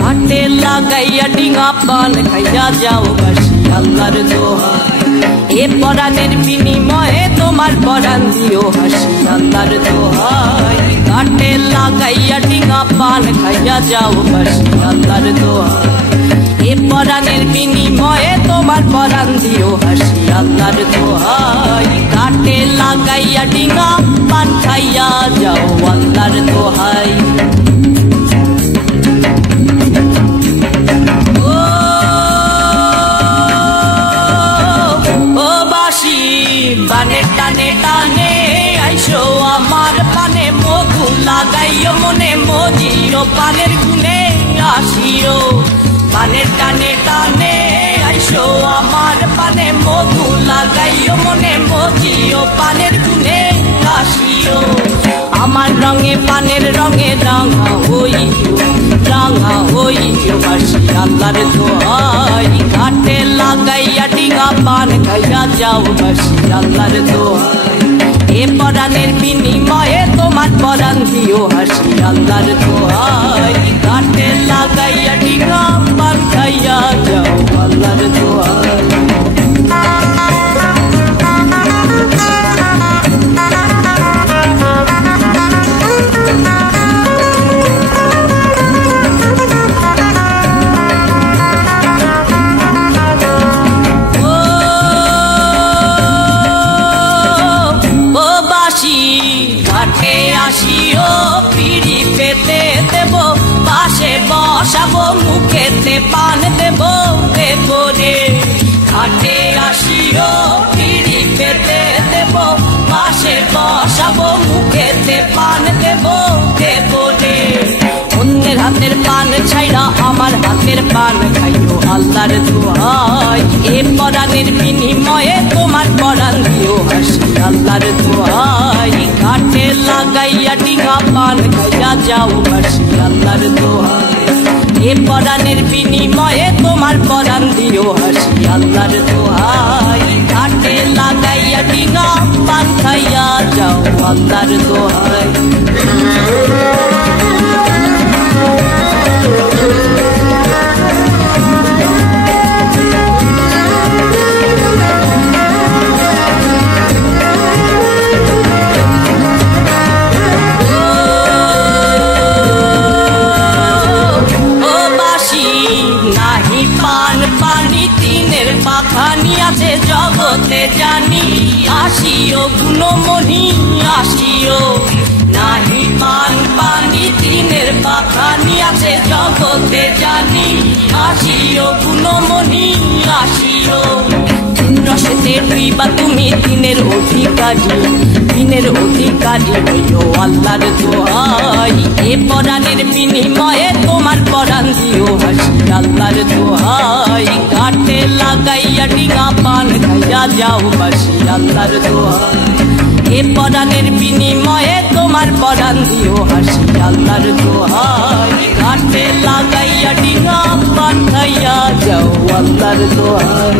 घाटे लागाइया डिंगा पान खाइया जाओ बासी आल्लाहर দোহাই এ পরাণের বিনিময়ে তোমার পরাণ দিও হাসি আল্লাহর দোহাই ঘাটে লাগাইয়া ডিঙ্গা পান খাইয়া যাও বাসি আল্লাহর দোহাই এ পরাণের বিনিময়ে তোমার পরাণ দিও হাসি আল্লাহর দোহাই ঘাটে লাগাইয়া ডিঙ্গা পান খাইয়া যাও আল্লাহর দোহাই বানে টানে টানে আইসো আমার পানে মধু লাগাইও মনে মজিও পানের গুনে আসিও বানে টানে টানে আইসো আমার পানে মধু লাগাইও মনে মজিও পানের গুনে আসিও আমার রঙে পানের রঙে রাঙা হইও বাসি আল্লাহর দোহাই ঘাটে লাগাইয়া ডিঙ্গা পান খাইয়া যাও বাসি আল্লাহর দোহাই এ পরাণের বিনিময়ে তোমার পরাণ দিও হাসি আল্লাহর দোহাই ঘাটে লাগাইয়া ডিঙ্গা পান খাইয়া যাও আল্লাহর দোহাই ঘাটে আসিও পিড়ি পেতে দেব পাশে বসাবো মুখেতে পান দেব রে ঘাটে আসিও পিড়ি পেতে দেব পাশে বসাবো মুখেতে পান দেব রে অন্যের হাতের পান ছাইরা আমার হাতের পান খাইও আল্লাহর দোহাই এ পরাণের বিনিময়ে তোমার পরাণ দিও হাসি আল্লাহর দোহাই ঘাটে লাগাইয়া ডিঙ্গা পান খাইয়া যাও বাসি আল্লাহর দোহাই এ পরাণের বিনিময়ে তোমার পরাণ দিও হাসি আল্লাহর দোহাই ঘাটে লাগাইয়া ডিঙ্গা পান খাইয়া যাও আল্লাহর দোহাই পাখানি আছে জগতে জানি আসিও গুণমণি আসিও নাহি পান পানি তিনের পাখানি আছে জগতে জানি আসিও গুণমণি আসিও রসেতে ডুইবা তুমি দিনের অধিকারী হইও আল্লাহর দোহাই এ পরাণের বিনিময়ে তোমার পরাণ দিও হাসি আল্লাহর দোহাই ঘাটে লাগাইয়া ডিঙ্গা পান খাইয়া যাও বাসি আল্লাহর দোহাই এ পরাণের বিনিময়ে তোমার পরাণ দিও হাসি আল্লাহর দোহাই ঘাটে লাগাইয়া ডিঙ্গা পান খাইয়া যাও আল্লাহর দোহাই